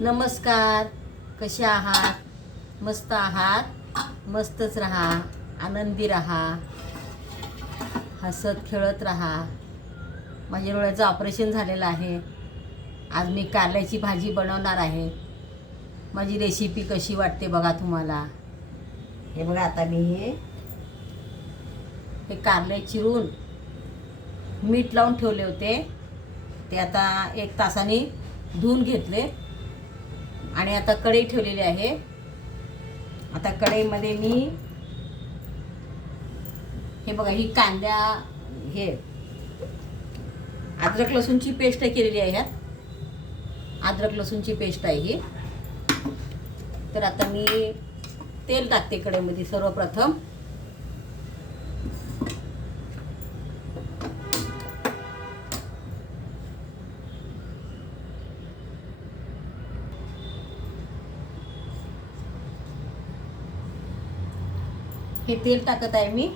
नमस्कार. कसे आहात? मस्त आहात? मस्तच राहा, आनंदी राहा, हसत खेळत राहा. माझ्या डोळ्याचं ऑपरेशन झालेलं आहे. आज मी कारल्याची भाजी बनवणार आहे. माझी रेसिपी कशी वाटते बघा तुम्हाला. हे बघा, आता मी हे कारले चिरून मीठ लावून ठेवले होते. ते आता 1 तासाने धुवून घेतले आणि आता कढई ठेवलेली आहे. आता कढईमध्ये मी हे बघा, ही कांदा, हे अद्रक लसूणची पेस्ट केलेली आहे. ह्यात अद्रक लसूणची पेस्ट आहे ही. तर आता मी तेल टाकते कढईमध्ये. सर्वप्रथम हे तेल टाकत आहे मी.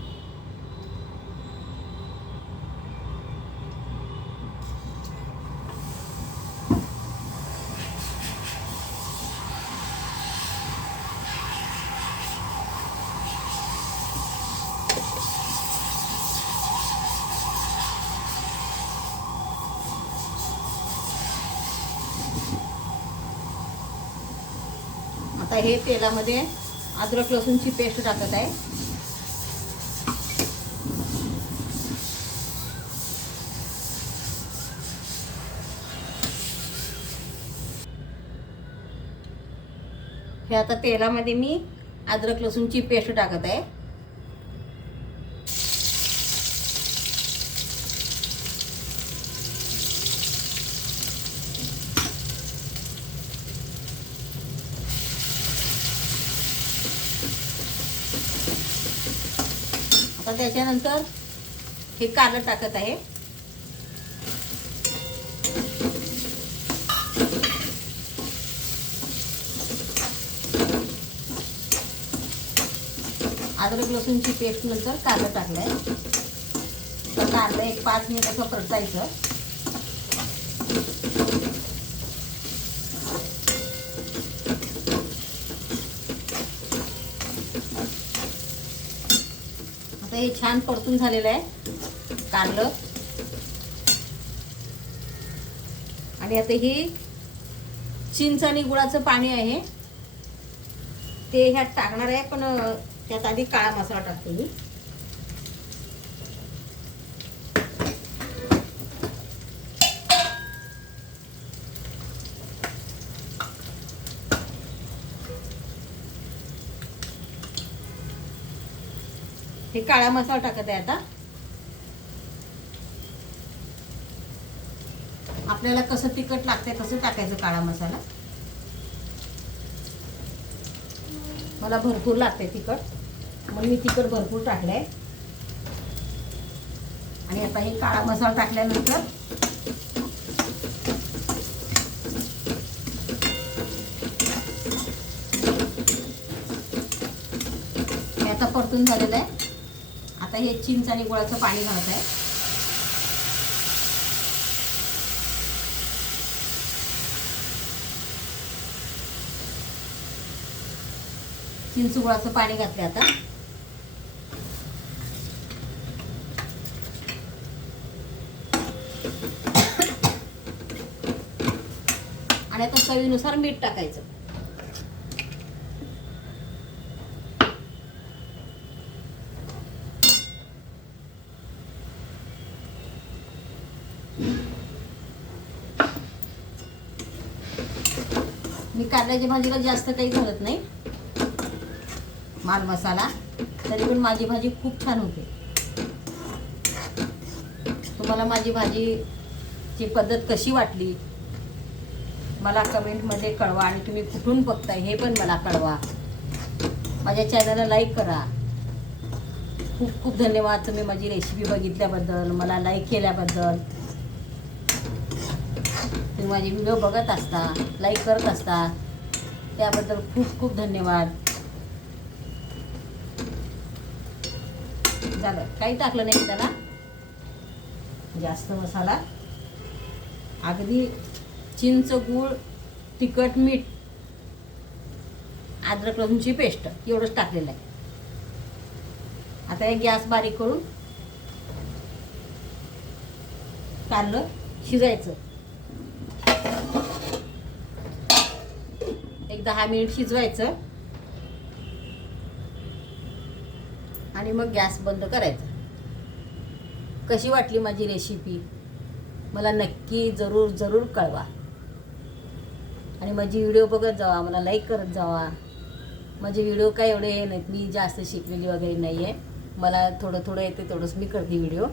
आता हे तेलामध्ये अद्रक लसूणची पेस्ट टाकत आहे. हे आता तेलामध्ये मी अद्रक लसूणची पेस्ट टाकत आहे. आता त्याच्यानंतर हे कारलं टाकत आहे. अद्रक लसूणची पेस्ट नंतर कारलं टाकलं आहे. तर कारलं 1-5 मिनिट असं परतायचं. आता हे छान परतून झालेलं आहे कारलं. आणि आता ही चिंच आणि गुळाचं पाणी आहे ते ह्यात टाकणार आहे. पण त्यात आधी काळा मसाला टाकते मी. हे काळा मसाला टाकत आहे. आता आपल्याला कसं तिखट लागतंय तसं टाकायचं काळा मसाला. मला भरपूर लागते तिखट, म्हणून मी तिखट भरपूर टाकलंय. आणि आता हे काळा मसाला टाकल्यानंतर हे आता परतून झालेलं आहे. आता हे चिंच आणि गुळाचं पाणी घालत आहे. चिंच गुळाचं पाणी घातले आता. आणि आता चवीनुसार मीठ टाकायचं. मी कारल्याच्या भाजीला जास्त काही घालत नाही माल मसाला, तरी पण माझी भाजी खूप छान होते. तुम्हाला माझी भाजीची पद्धत कशी वाटली मला कमेंटमध्ये कळवा. आणि तुम्ही कुठून बघताय हे पण मला कळवा. माझ्या चॅनलला लाईक करा. खूप खूप धन्यवाद तुम्ही माझी रेसिपी बघितल्याबद्दल, मला लाईक केल्याबद्दल. तुम्ही माझे व्हिडिओ बघत असता, लाईक करत असता, त्याबद्दल खूप खूप धन्यवाद. झालं, काही टाकलं नाही त्याला जास्त मसाला. अगदी चिंच, गूळ तिखट, मीठ, अद्रक लसूणची पेस्ट एवढंच टाकलेलं आहे. आता हे गॅस बारीक करून कारलं शिजायचं. एक 10 मिनिट शिजवायचं आणि मग गॅस बंद करायचा. कशी वाटली माझी रेसिपी मला नक्की जरूर कळवा. आणि माझी व्हिडिओ बघत जावा, मला लाईक करत जावा. माझे व्हिडिओ काय एवढे हे नाहीत, मी जास्त शिकलेली वगैरे नाही आहे. मला थोडं येते तेवढंच मी करते व्हिडिओ.